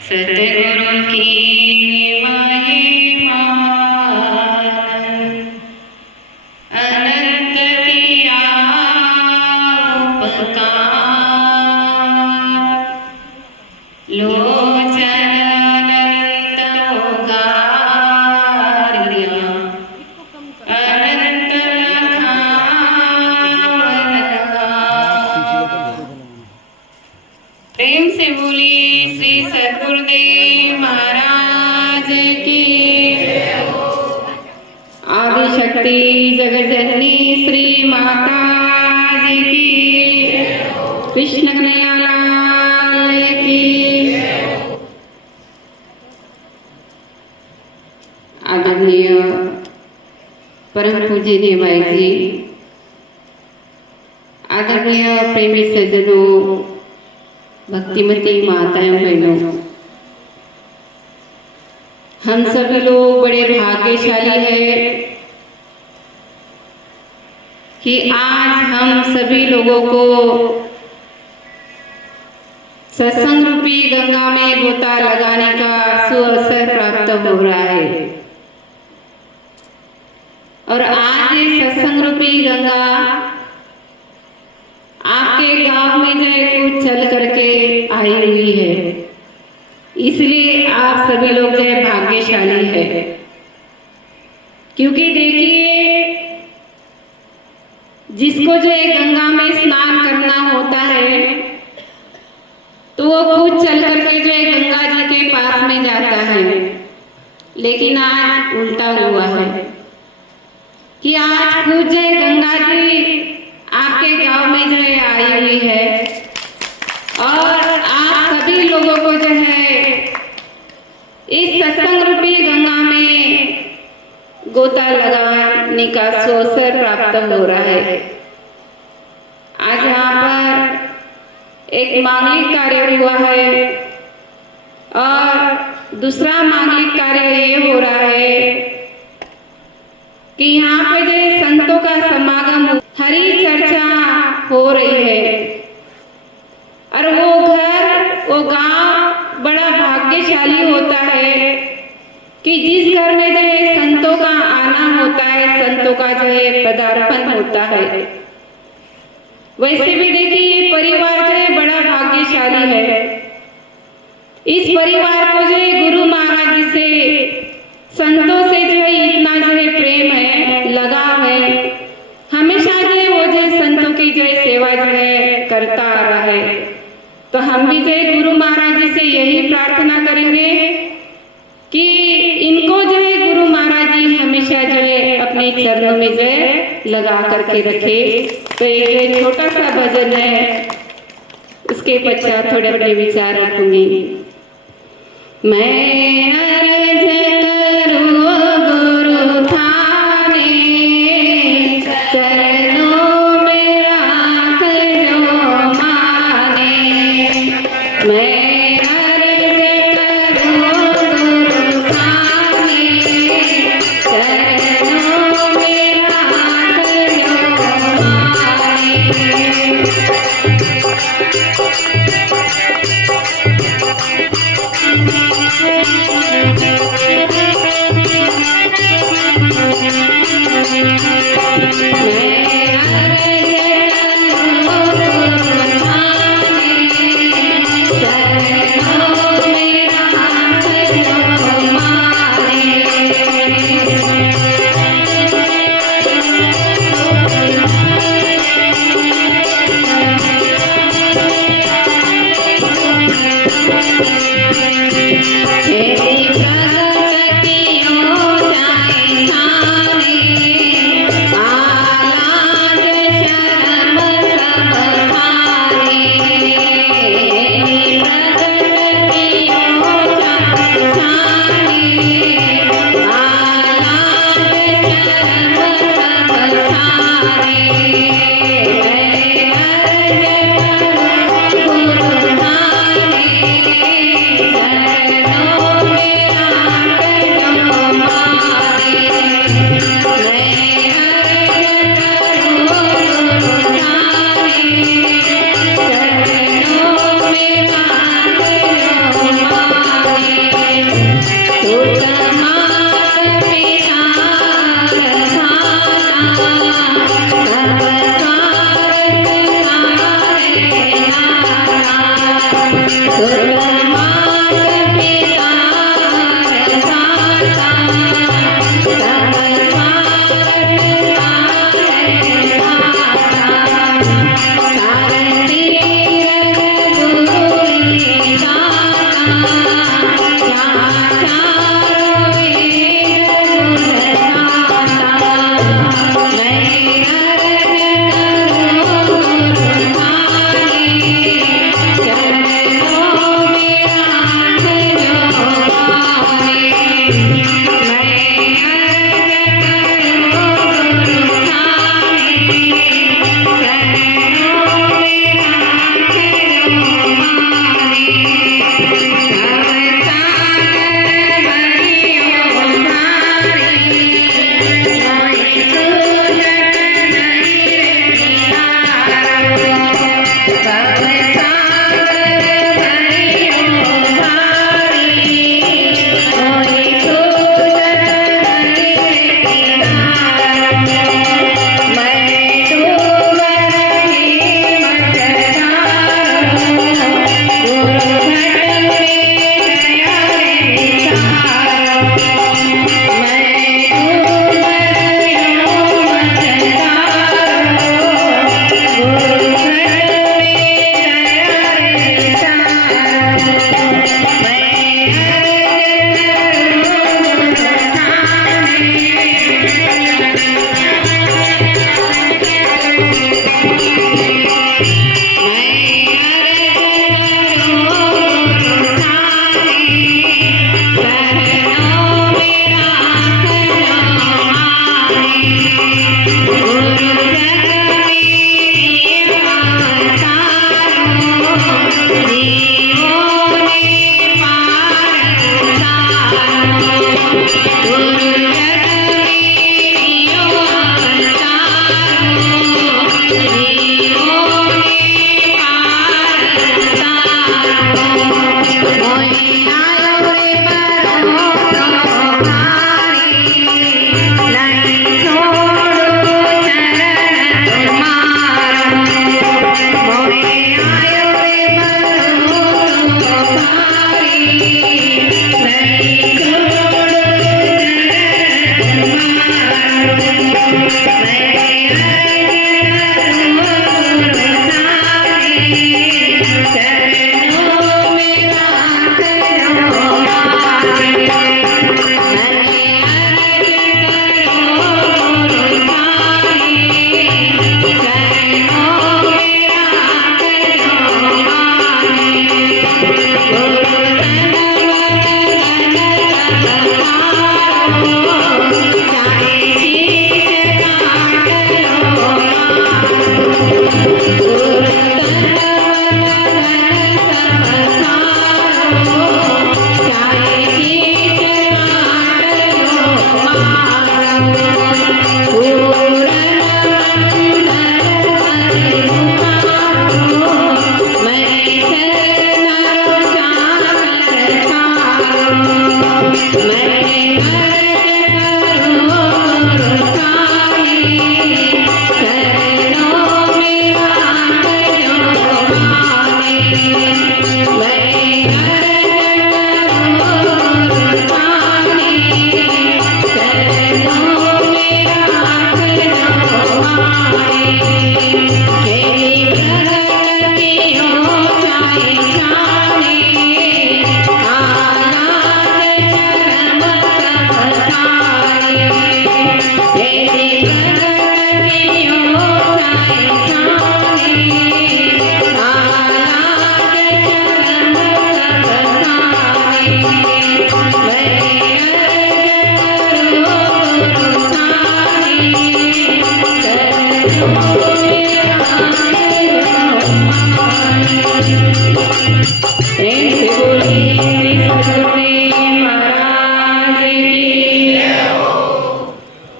सतगुरु की महिमा अनंत किया उपकार, लोचन अनंत उगारिया, अनंत लखावन गान। प्रेम से बोलिए श्री सद्गुरुदेव महाराज की। आदि शक्ति जगजननी श्री माता जी की। कृष्ण कन्हैया लाल की। आदरणीय परम पूजनीय माई जी, आदरणीय प्रेमी सज्जनों, भक्तिमती माताएं बहनों, हम सभी लोग बड़े भाग्यशाली हैं कि आज हम सभी लोगों को सत्संग रूपी गंगा में गोता लगाने का सुअवसर प्राप्त हो रहा है। और आज ये सत्संग रूपी गंगा आपके गांव में जो कुछ चल करके आई हुई है, इसलिए आप सभी लोग जो है भाग्यशाली है। क्योंकि देखिए, जिसको जो है गंगा में स्नान करना होता है तो वो खुद चल करके जो है गंगा जी के पास में जाता है, लेकिन आज उल्टा हुआ है कि आज खुद जो है गंगा जी आपके गांव में जो है आई हुई है और आप सभी लोगों को जो है इस सत्संग रूपी गंगा में गोता लगाने का अवसर प्राप्त हो रहा है। आज यहाँ पर एक मांगलिक कार्य हुआ है और दूसरा मांगलिक कार्य ये हो रहा है कि यहाँ पे जो संतों का समागम, हरि चर्चा हो रही है। और वो घर, वो गांव बड़ा भाग्यशाली होता है कि जिस घर में जो है संतों का आना होता है, संतों का जो है पदार्पण होता है। वैसे भी देखिए, ये परिवार जो है बड़ा भाग्यशाली है। इस परिवार को जो है गुरु महाराज जी से, संतों से जो है इतना जो है प्रेम है, लगाव है। हमेशा जो है वो जो संतों की जो है सेवा जो है करता आ रहा है। तो हम भी जो है गुरु महाराज जी से यही प्रार्थना करेंगे कि इनको जो है गुरु महाराज जी हमेशा जो है अपने चरणों में जो है लगा करके रखे। तो एक छोटा सा भजन है, उसके पश्चात थोड़े अपने विचार रखूंगी। मैं अर्ज करूं गुरु थाने, चरणों में राख जो माने। मैं अर्ज करूं गुरु थाने, चरणों में राख जो माने।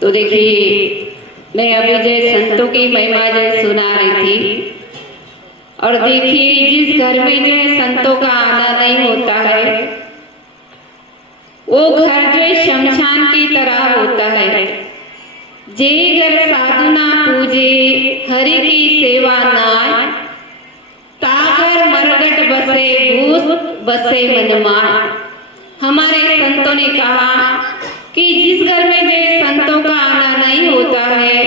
तो देखिए, मैं अभी जय संतों की महिमा जय सुना रही थी, और देखिए जिस घर में जो है संतों का आना नहीं होता है, वो घर जो है शमशान की तरह होता है। जे घर साधु ना पूजे, हरि की सेवा नाय, तागर मरगट बसे भूत बसे मनमान। हमारे संतों ने कहा कि जिस घर में जो संतों का आना नहीं होता है,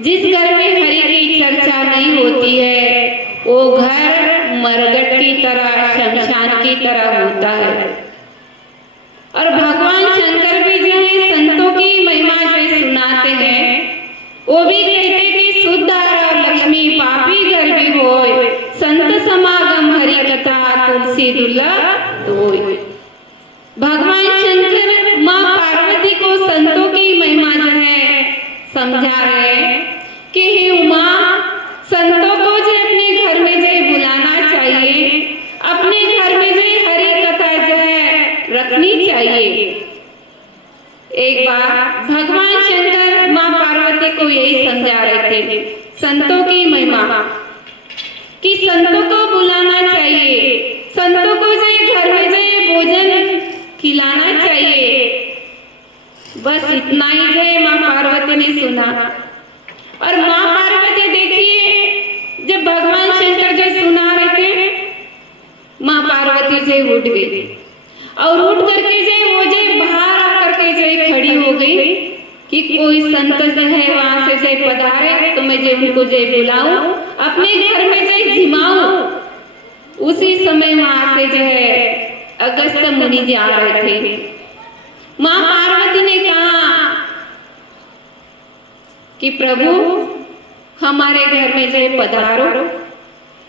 जिस घर में हरि की चर्चा नहीं होती है, वो घर मरघट की तरह, शमशान की तरह होता है। और भगवान शंकर भी जो है संतों की महिमा जो सुनाते हैं, वो भी कहते कि शुद्ध और लक्ष्मी पापी घर भी होय, संत समागम हरि कथा तुलसी दुर्लभ होय। भगवान शंकर माँ पार्वती को संतों की महिमा जो है समझा रहे कि हे उमा, संतों को जो अपने घर में जो बुलाना चाहिए, अपने घर में जो हरि कथा जो है रखनी चाहिए। एक बार भगवान शंकर माँ पार्वती को यही समझा रहे थे संतों की महिमा, कि संतों को बुलाना चाहिए, संतों को जो घर में जो भोजन खिलाना चाहिए। बस इतना ही जो माँ पार्वती ने सुना। और माँ पार्वती देखिए, जब भगवान शंकर जो सुना रहे थे, माँ पार्वती जो उठ गई और उठ करके जो वो जो बाहर आकर के जो खड़ी हो गई कि कोई संत जो है वहां से जो पधारे तो मैं जो उनको जो बुलाऊं, अपने घर में जो जिमाऊं। उसी समय वहां से जो है अगस्त मुनि जी आ रहे थे। माँ पार्वती ने कहा कि प्रभु हमारे घर में जो पधारो,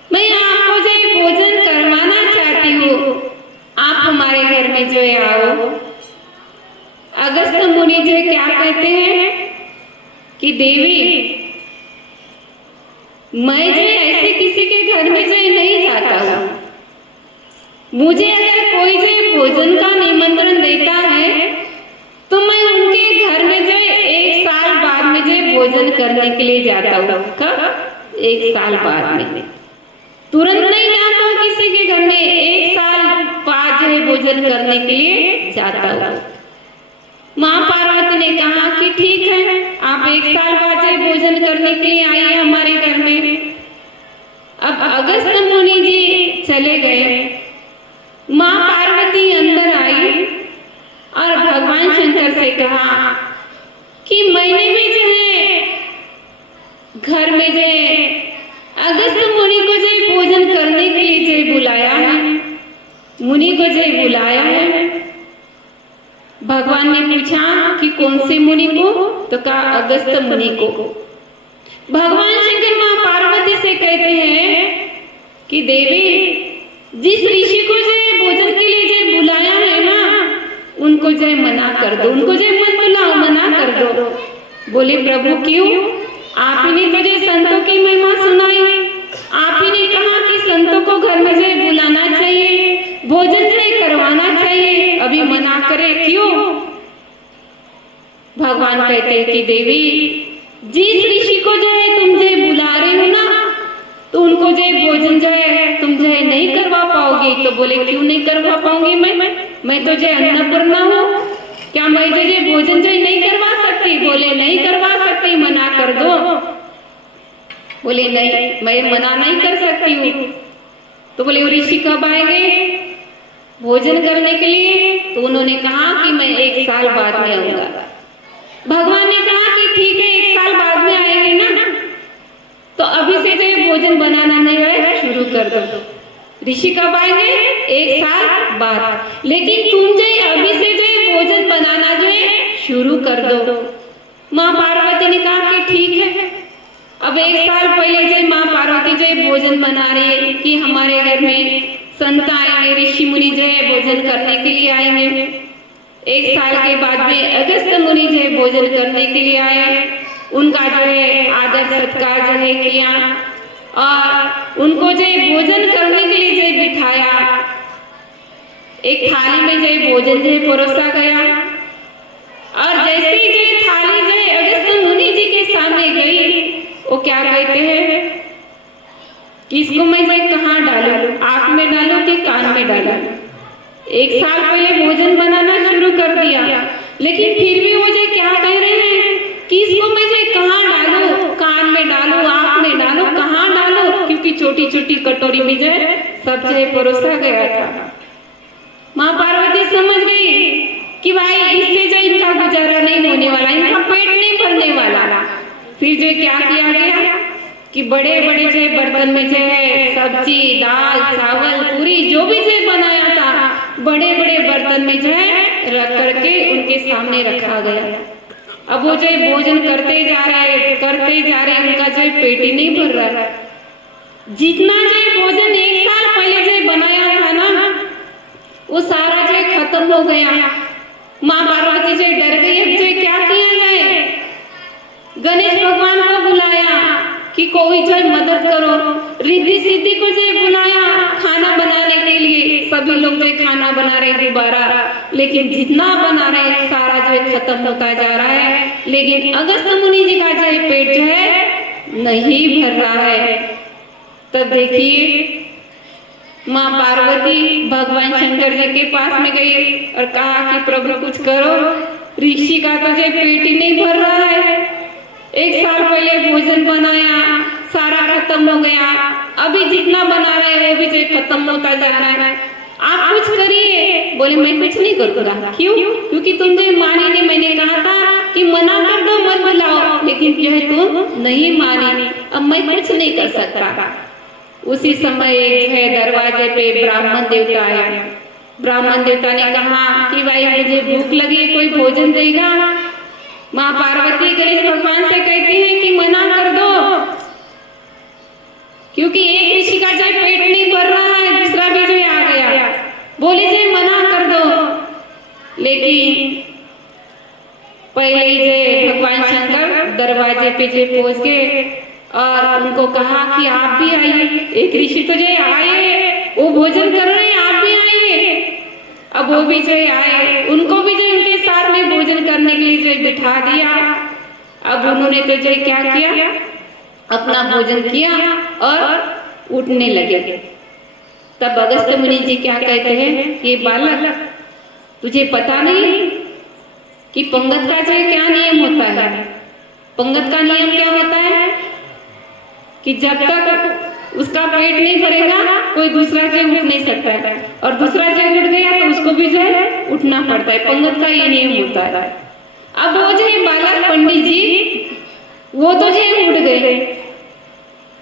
मैं आपको जो भोजन करवाना चाहती हूँ, आप हमारे घर में जो आओ। अगस्त मुनि जो क्या कहते हैं कि देवी, मैं जो ऐसे किसी के घर में जो नहीं जाता हूँ, मुझे अगर कोई जो भोजन का निमंत्रण देता है तो मैं उनके घर में जो 1 साल बाद में जो भोजन करने के लिए जाता हूँ। कब? 1 साल बाद में, तुरंत नहीं जाता हूँ किसी के घर में, 1 साल बाद जो भोजन करने के लिए जाता हूँ। माँ पार्वती ने कहा कि ठीक है, आप 1 साल बाद जो भोजन करने के लिए आइए हमारे घर में। अब अगस्त मुनि जी चले गए। माँ पार्वती अंदर आई और भगवान शंकर से कहा कि मैंने भी जो है घर में जो अगस्त मुनि को जो भोजन करने के लिए जो बुलाया है, मुनि को जो बुलाया है। भगवान ने पूछा कि कौन से मुनि को? तो कहा अगस्त मुनि को। भगवान शंकर माँ पार्वती से कहते हैं कि देवी, जिस ऋषि को जो भोजन के लिए जो बुलाया है ना, उनको जो मना कर दो, उनको जो मत बुलाओ, मना कर दो। बोले प्रभु क्यों? आप ही ने तो जो संतों की महिमा सुनाई, आप ही ने कहा कि संतों को घर में जो बुलाना चाहिए, भोजन जो करवाना चाहिए, अभी मना करे क्यों? भगवान कहते हैं कि देवी, जिस ऋषि को जो है तुम जो बुला रहे हो ना, तो उनको जो भोजन जो है तुम जो है नहीं करवा पाओगी। तो बोले क्यों नहीं करवा पाऊंगी? मैं तो जो अन्नपूर्णा हूँ, क्या मैं जो भोजन जो नहीं करवा सकती? बोले नहीं करवा सकती, मना कर दो। बोले नहीं, मैं मना नहीं कर सकती हूँ। तो बोले ऋषि कब आएंगे भोजन करने के लिए? तो उन्होंने कहा कि मैं 1 साल बाद में आऊंगा। भगवान ने कहा कि ठीक है, 1 साल बाद में आएंगे ना, तो अभी से जो भोजन बनाना नहीं है शुरू कर दो। ऋषि कब आएंगे? 1 साल बाद। लेकिन तुम जो अभी से जो भोजन बनाना जो है शुरू कर दो। माँ पार्वती ने कहा कि ठीक है। अब 1 साल पहले जो माँ पार्वती जो भोजन बना रही है कि हमारे घर में संत आएंगे, ऋषि मुनि जो है भोजन करने के लिए आएंगे। 1 साल के बाद में अगस्त मुनि जो है भोजन करने के लिए आए, उनका जो है आदर सत्कार जो है किया और उनको जो है भोजन करने के लिए जो है बिठाया। एक थाली में जो है भोजन जो है परोसा गया और जैसे ही जो थाली जो है अगस्त मुनि जी के सामने गई, वो क्या कहते हैं कि इसको मैं जो कहाँ डालूं, आंख में डालूं कि कान में डालूं? 1 साल पहले भोजन बनाना शुरू कर दिया, लेकिन फिर भी वो जो क्या कह रहे हैं कि इसको मैं जो कहाँ डालूं, कान में डालूं, आंख में डालूं, कहाँ डालूं? क्योंकि छोटी छोटी कटोरी में जो है सब जो परोसा गया था। माँ पार्वती समझ गई कि भाई इससे जो इनका गुजारा नहीं होने वाला, इनका पेट नहीं भरने वाला। फिर जो क्या किया गया कि बड़े बड़े जो बर्तन में जो है सब्जी, दाल, चावल, पूरी जो भी जो बनाया था, बड़े बड़े बर्तन में जो है रख करके उनके सामने रखा गया। अब वो जो भोजन करते जा रहे, उनका जो पेट ही नहीं भर रहा। जितना जो भोजन 1 साल पहले जो बनाया था ना, वो सारा जो खत्म हो गया। माँ पार्वती जो डर गई, अब जो क्या किया जाए। गणेश भगवान को बुलाया कि कोई जो मदद करो। रिद्धि सिद्धि को जो बुलाया खाना बनाने के लिए। सभी लोग जो खाना बना रहे दोबारा, लेकिन जितना बना रहे सारा जो खत्म होता जा रहा है। लेकिन अगस्त्य मुनि जी का जो पेट जो है नहीं भर रहा है। तब देखिए माँ पार्वती भगवान शंकर जी के पास में गई और कहा कि प्रभु कुछ करो, ऋषि का तो जो पेट ही नहीं भर रहा है। 1 साल पहले भोजन बनाया, सारा खत्म हो गया। अभी जितना बना रहे वो भी जो खत्म होता जा रहा है। आप कुछ करिए। बोले मैं कुछ नहीं करूँगा। क्यों? क्योंकि तुम जो मानी नहीं, मैंने कहा था कि मना कर दो, मत बुलाओ, लेकिन जो है तुम नहीं मानी। अब मैं कुछ नहीं कर सकता। उसी समय जो है दरवाजे पे ब्राह्मण देवता आया। ब्राह्मण देवता ने कहा कि भाई मुझे भूख लगी, कोई भोजन देगा? माँ पार्वती गणेश भगवान से कहती है कि मना कर दो, क्योंकि एक ऋषि का जो पेट नहीं भर रहा है, दूसरा भी जो आ गया। बोली जे मना कर दो। लेकिन पहले ही जो भगवान शंकर दरवाजे पे जो पहुंच गए और उनको कहा कि आप भी आइए। एक ऋषि तो जो आए, वो भोजन कर रहे हैं, आप भी आइए। अब वो भी जो आए, उनको भी जो उनके साथ में भोजन करने के लिए जो बिठा दिया। अब उन्होंने तो जो क्या किया, अपना भोजन किया और उठने लगे। तब अगस्त्य मुनि जी क्या कहते हैं, ये बालक तुझे पता नहीं कि पंगत का जो क्या नियम होता है? पंगत का नियम क्या होता है कि जब तक उसका पेट नहीं भरेगा कोई दूसरा जो उठ नहीं सकता है, और दूसरा जो उठ गया तो उसको भी जो है उठना पड़ता है। पंगत का ये नियम होता है। अब वो जो है बालक पंडित जी, वो तो जो उठ गए।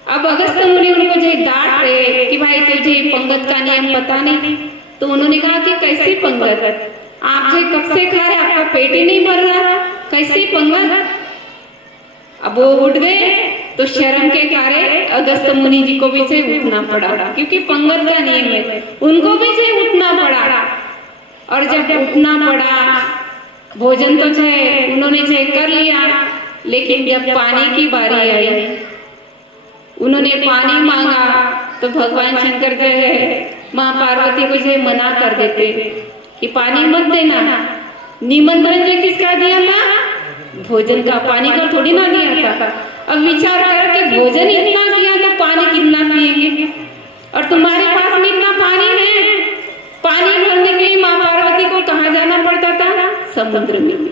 अब अगस्त्य मुनि उनको जो डांट रहे कि भाई तुझे पंगत का नियम पता नहीं। तो उन्होंने कहा कि कैसी पंगत? आप जो कब से खा रहे, आपका पेट ही नहीं भर रहा, कैसी पंगत? अब वो उठ गए तो शर्म के कारण अगस्त्य मुनि जी को भी से उठना पड़ा, क्योंकि पंगत का नियम है, उनको भी से उठना पड़ा। और जब उठना पड़ा, भोजन तो जो उन्होंने जो कर लिया, लेकिन जब पानी की बारी आई, उन्होंने पानी मांगा तो भगवान शंकर जो है माँ पार्वती को जो मना कर देते कि पानी मत देना। निमंत्रण जो किसका दिया था? भोजन का, पानी का थोड़ी ना दिया था। अब विचार कर कि भोजन इतना किया तो पानी कितना पिएंगे, और तुम्हारे पास में इतना पानी है। पानी भरने के लिए माँ पार्वती को कहाँ जाना पड़ता था? समुद्र में,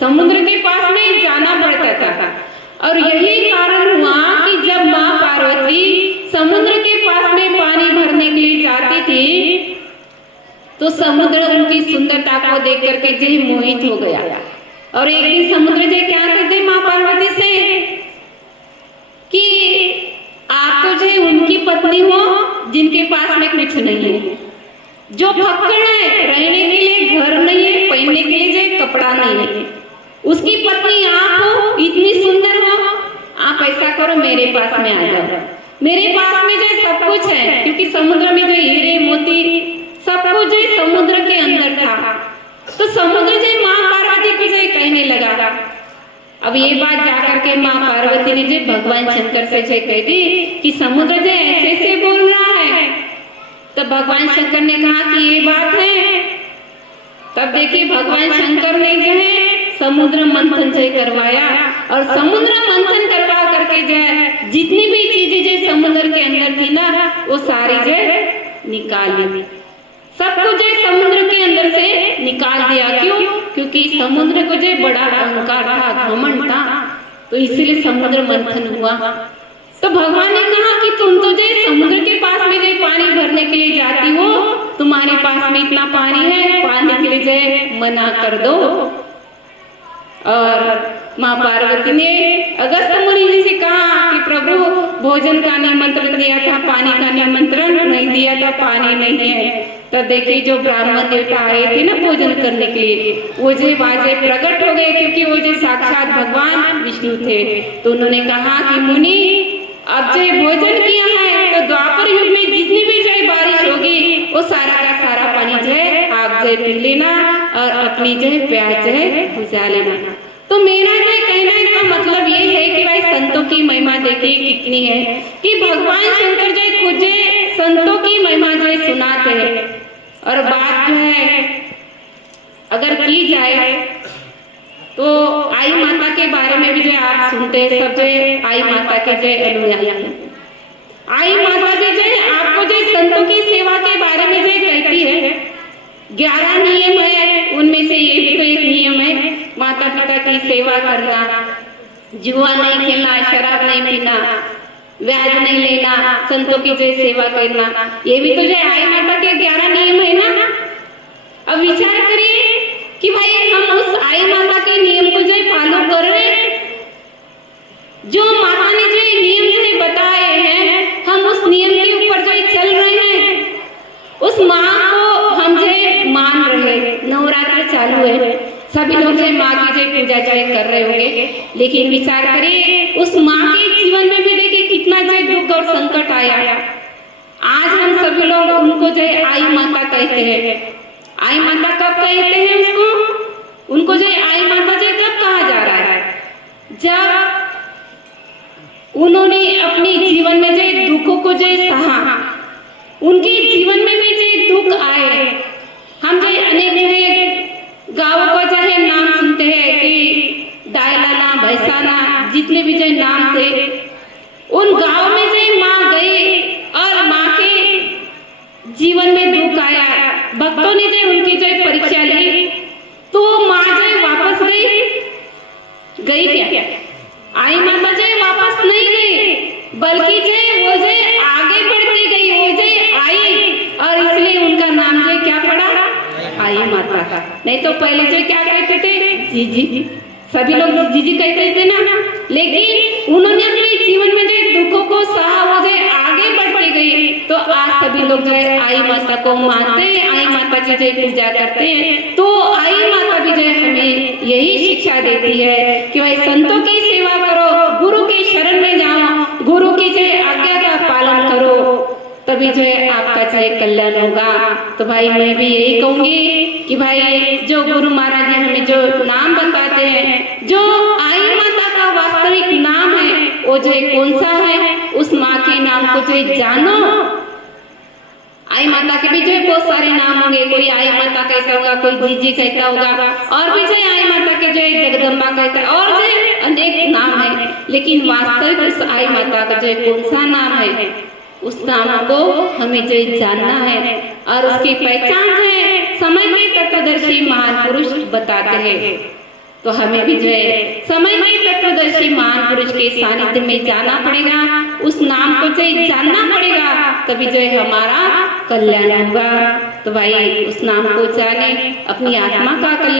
समुद्र के पास में जाना पड़ता था। और यही कारण हुआ कि जब माँ पार्वती समुद्र के पास में पानी भरने के लिए जाती थी, तो समुद्र उनकी सुंदरता को देख करके जो मोहित हो गया। और एक दिन समुद्र जी क्या कहते माँ पार्वती से कि आप तो जो उनकी पत्नी हो जिनके पास में कुछ नहीं है, जो फक्कड़ है, रहने के लिए घर नहीं है, पहनने के लिए जो कपड़ा नहीं है, उसकी पत्नी आप हो, इतनी सुंदर हो। आप ऐसा करो, मेरे पास में आ जाओ। मेरे पास में जो सब कुछ है, क्योंकि समुद्र में जो हीरे मोती सब कुछ जो समुद्र के अंदर था। तो समुद्र जो माँ पार्वती को जो कहने लगा। अब ये बात जाकर के माँ पार्वती ने जो भगवान शंकर से जो कह दी कि समुद्र जो ऐसे से बोल रहा है। तब भगवान शंकर ने कहा कि ये बात है। तब देखिए भगवान शंकर ने जो है समुद्र मंथन जो करवाया, और समुद्र मंथन करवा करके जो है जितनी भी चीजें जो समुद्र के अंदर थी ना, वो सारी जो निकाल ली। सब कुछ जो समुद्र के अंदर से निकाल दिया। क्यों? क्योंकि समुद्र को जो बड़ा अहंकार था, घमंड था, तो इसीलिए समुद्र मंथन हुआ। तो भगवान ने कहा कि तुम तो जो समुद्र के पास में जो पानी भरने के लिए जाती हो, तुम्हारे पास में इतना पानी है, पानी के लिए जो मना कर दो। और माँ पार्वती ने अगस्त मुनि जी से कहा कि प्रभु भोजन का निमंत्रण दिया था, पानी का निमंत्रण नहीं दिया था, पानी नहीं है। तब देखिए जो ब्राह्मण देवता आए थे ना भोजन करने के लिए, वो जो बाजे प्रकट हो गए, क्योंकि वो जो साक्षात भगवान विष्णु थे। तो उन्होंने कहा कि मुनि अब जो भोजन किया है तो द्वापर युग में जितनी भी जो बारिश होगी वो सारा का सारा पानी जो है आप जो पी लेना और अपनी जो प्यास जो है बुझा लेना। तो मेरा जो कहने का मतलब ये है कि भाई संतों की महिमा देखिए कितनी है कि भगवान शंकर जो खुद संतों की महिमा जो सुनाते हैं। और बात जो है अगर की जाए तो आई माता के बारे में भी जो आप सुनते हैं, सब जो आई माता के जो अनुयायी हैं, आई माता भी जो आपको जो संतों की सेवा के बारे में जो कहती है 11 नियम है, उनमें से ये भी तो एक नियम है माता पिता की सेवा करना, जुआ नहीं खेलना, शराब नहीं पीना, ब्याज नहीं लेना, संतों की जो सेवा करना, ये भी तो जो आई माता के 11 नियम है ना। अब विचार करिए कि भाई हम उस आई माता के नियम को जो फॉलो कर रहे हैं, जो माता ने जो नियम जो बताए हैं हम उस नियम के ऊपर जो चल रहे हैं, उस माँ को हम जो मान रहे। नवरात्र चालू है, सभी लोग जो माँ की जो पूजा जो कर रहे होंगे, लेकिन विचार करिए उस माँ के जीवन में भी देखिए कितना जो दुख और संकट आया। आज हम सभी लोग उनको जो आई माता कहते हैं। आई माता कब कहते हैं उसको? उनको जो आई माता जो कब कहा जा रहा है? जब उन्होंने अपने जीवन में जो दुखों को जो सहा, उनके जीवन में भी जो दुख आए। हम जो अनेक जो गाँवों का जो है नाम सुनते हैं कि डायलाना, भैसाना, जितने भी जो नाम थे, उन गाँव में जो माँ गई और माँ के जीवन में दुख आया, भक्तों ने जो उनकी जो परीक्षा ली, तो माँ जो वापस गई क्या? आई माता जो वापस नहीं गई, बल्कि जो वो जो आगे बढ़ती गई, वो जो आई, और इसलिए उनका नाम जो क्या पड़ा? आई माता। नहीं तो पहले जो क्या कहते थे? जीजी, सभी लोग जीजी कहते थे ना। लेकिन उन्होंने अपने जीवन में जो दुखों को सहा, वो जो आगे बढ़ती गई, तो आज सभी लोग जो है आई माता को मानते हैं, आई माता की जो पूजा करते हैं। तो आई माता भी जो है हमें यही शिक्षा देती है कि भाई संतों की सेवा करो, गुरु के शरण में जाओ, गुरु की जो आज्ञा का पालन करो, तभी जो है आपका जो है कल्याण होगा। तो भाई मैं भी यही कहूंगी कि भाई जो गुरु महाराज जी हमें जो नाम बताते हैं, जो आई माता का वास्तविक नाम है, वो जो है कौन सा है, उस माँ के नाम को जो है जानो। आई माता के भी जो है बहुत सारे नाम होंगे, कोई आई माता कहता होगा, कोई जीजी कहता होगा, और भी जो है आई माता के जो है जगदम्बा कहता है, और जो है अनेक नाम है। लेकिन वास्तविक उस आई माता का जो है कौन सा नाम है, उस नाम को हमें जो जानना है। और उसकी पहचान जो है समय के तत्वदर्शी महान पुरुष बताते हैं। तो हमें भी जो है समय के तत्वदर्शी महान पुरुष के सानिध्य में जाना पड़ेगा, उस नाम को जो जानना पड़ेगा, तभी जो है हमारा कल्याण होगा। तो भाई उस नाम को जाने, अपनी आत्मा का कल्याण